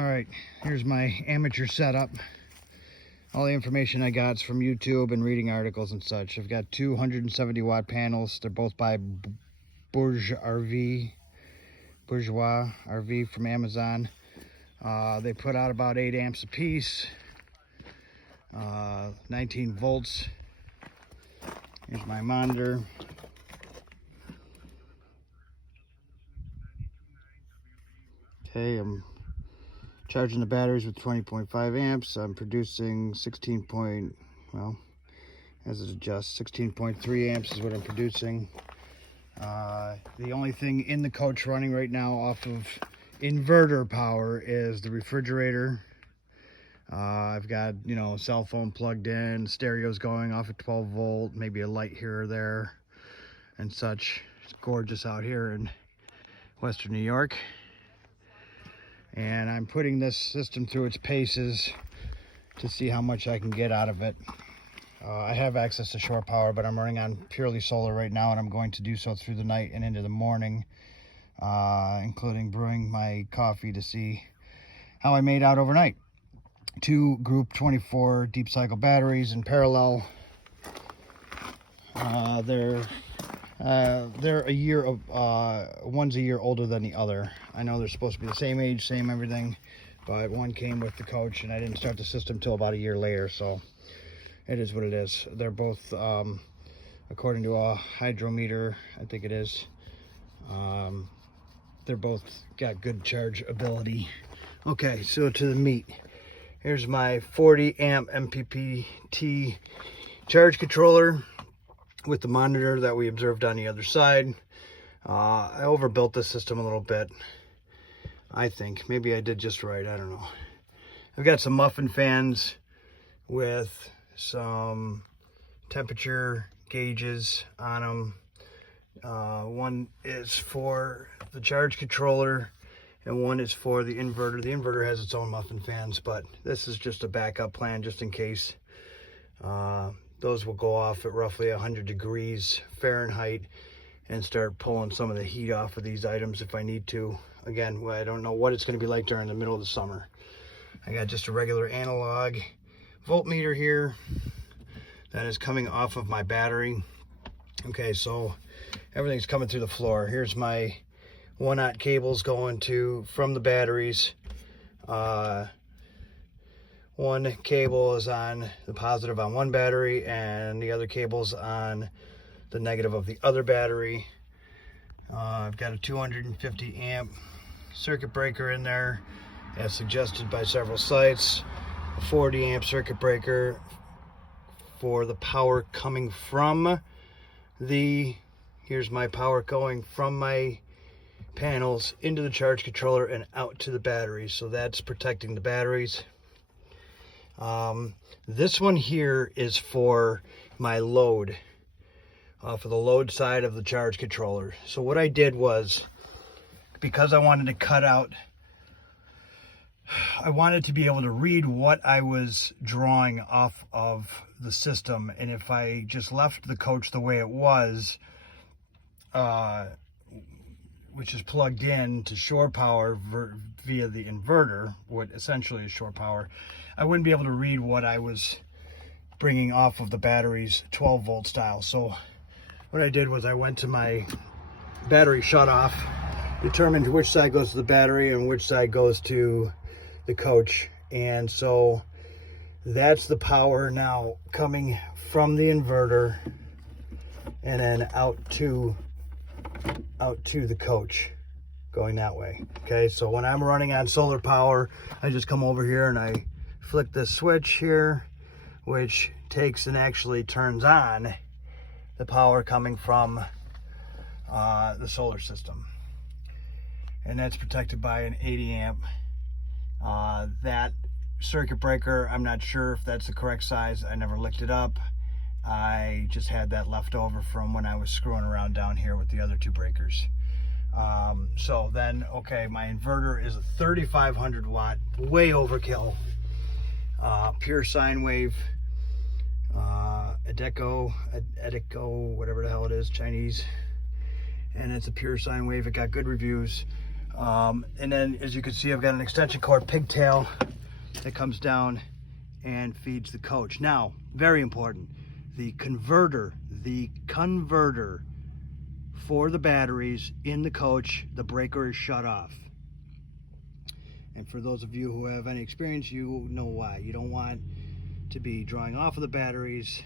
All right, here's my amateur setup. All the information I got is from YouTube and reading articles and such. I've got 270 watt panels. They're both by Bourgeois RV from Amazon. They put out about 8 amps a piece, 19 volts. Here's my monitor. Okay, I'm charging the batteries with 20.5 amps. I'm producing 16 as it adjusts, 16.3 amps is what I'm producing. The only thing in the coach running right now off of inverter power is the refrigerator. I've got, cell phone plugged in, stereo's going off at 12 volt, maybe a light here or there and such. It's gorgeous out here in Western New York. And I'm putting this system through its paces to see how much I can get out of it. I have access to shore power, but I'm running on purely solar right now, and I'm going to do so through the night and into the morning, including brewing my coffee to see how I made out overnight. 2 group 24 deep cycle batteries in parallel. They're a year of one's a year older than the other. I know they're supposed to be the same age, same everything, but one came with the coach and I didn't start the system till about a year later, so it is what it is. They're both according to a hydrometer, I think it is, they're both got good charge ability. Okay, so to the meat. Here's my 40 amp mppt charge controller with the monitor that we observed on the other side. I overbuilt this system a little bit, I think. Maybe I did just right, I don't know. I've got some muffin fans with some temperature gauges on them. One is for the charge controller and one is for the inverter. The inverter has its own muffin fans, but this is just a backup plan just in case. Those will go off at roughly 100 degrees Fahrenheit and start pulling some of the heat off of these items if I need to. Again, I don't know what it's going to be like during the middle of the summer. I got just a regular analog voltmeter here that is coming off of my battery. Okay, so everything's coming through the floor. Here's my 1-aught cables going to from the batteries. One cable is on the positive on one battery and the other cable's on the negative of the other battery. I've got a 250 amp circuit breaker in there as suggested by several sites. A 40 amp circuit breaker for the power coming from here's my power going from my panels into the charge controller and out to the batteries. So that's protecting the batteries. This one here is for my load, for the load side of the charge controller. So what I did was, because I wanted to cut out, I wanted to be able to read what I was drawing off of the system. And if I just left the coach the way it was, which is plugged in to shore power via the inverter, what essentially is shore power, I wouldn't be able to read what I was bringing off of the batteries 12 volt style. So what I did was I went to my battery shutoff, determined which side goes to the battery and which side goes to the coach. And so that's the power now coming from the inverter and then out to the coach going that way. Okay, so when I'm running on solar power, I just come over here and I flick this switch here, which takes and actually turns on the power coming from the solar system, and that's protected by an 80 amp. That circuit breaker, I'm not sure if that's the correct size. I never licked it up. I just had that left over from when I was screwing around down here with the other 2 breakers. So then, okay, my inverter is a 3500 watt, way overkill, pure sine wave, Edeco, whatever the hell it is, Chinese, and it's a pure sine wave. It got good reviews. And then, as you can see, I've got an extension cord pigtail that comes down and feeds the coach. Now, very important, the converter for the batteries in the coach, the breaker is shut off. And for those of you who have any experience, you know why. You don't want to be drawing off of the batteries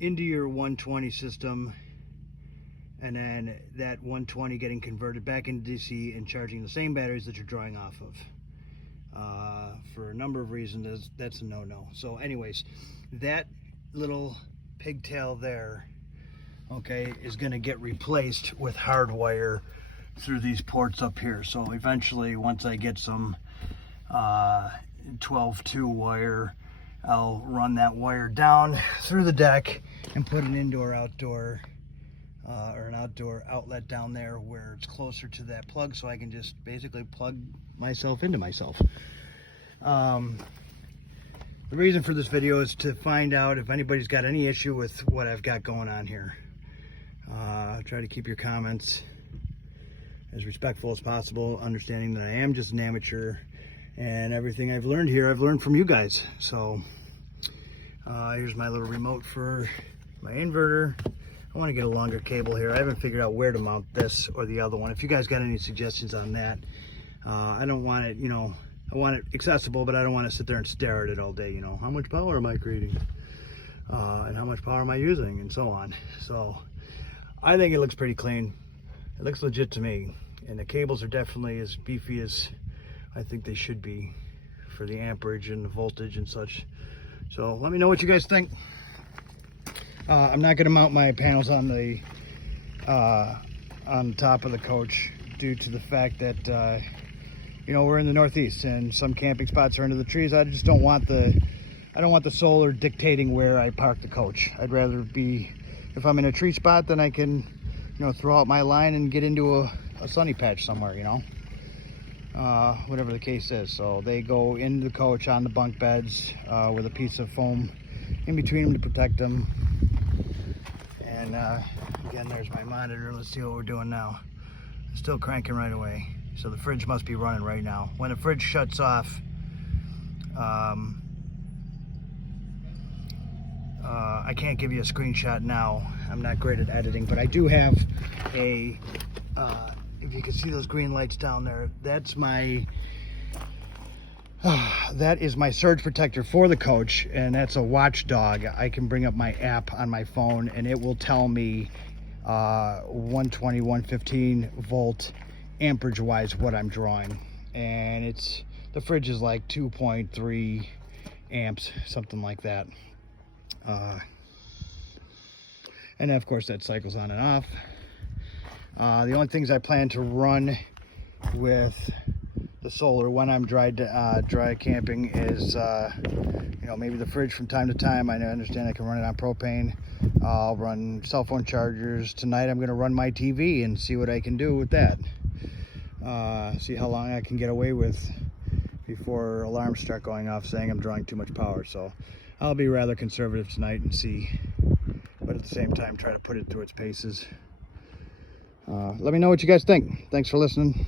into your 120 system, and then that 120 getting converted back into DC and charging the same batteries that you're drawing off of. For a number of reasons, that's a no-no. So anyways, that little pigtail there, okay, is going to get replaced with hard wire through these ports up here. So eventually, once I get some 12-2 wire, I'll run that wire down through the deck and put an indoor-outdoor or an outdoor outlet down there where it's closer to that plug, so I can just basically plug myself into myself. The reason for this video is to find out if anybody's got any issue with what I've got going on here. Try to keep your comments as respectful as possible, understanding that I am just an amateur, and everything I've learned here, I've learned from you guys. So here's my little remote for my inverter. I want to get a longer cable here. I haven't figured out where to mount this or the other one. If you guys got any suggestions on that, I don't want it, you know, I want it accessible, but I don't want to sit there and stare at it all day, you know. How much power am I creating? And how much power am I using? And so on. So I think it looks pretty clean. It looks legit to me. And the cables are definitely as beefy as I think they should be for the amperage and the voltage and such. So let me know what you guys think. I'm not going to mount my panels on the top of the coach due to the fact that you know, we're in the Northeast and some camping spots are under the trees. I just don't want I don't want the solar dictating where I park the coach. I'd rather be, if I'm in a tree spot, then I can, you know, throw out my line and get into a sunny patch somewhere, you know, whatever the case is. So they go into the coach on the bunk beds with a piece of foam in between them to protect them. And again, there's my monitor. Let's see what we're doing now. It's still cranking right away. So the fridge must be running right now. When the fridge shuts off, I can't give you a screenshot now. I'm not great at editing, but I do have a, if you can see those green lights down there, that's my, that is my surge protector for the coach, and that's a watchdog. I can bring up my app on my phone and it will tell me 120, 115 volt amperage wise what I'm drawing, and it's, the fridge is like 2.3 amps, something like that. And of course that cycles on and off. The only things I plan to run with the solar when I'm dry camping is you know, maybe the fridge from time to time. I understand I can run it on propane. I'll run cell phone chargers. Tonight I'm going to run my TV and see what I can do with that. See how long I can get away with before alarms start going off saying I'm drawing too much power. So I'll be rather conservative tonight and see, but at the same time try to put it through its paces. Let me know what you guys think. Thanks for listening.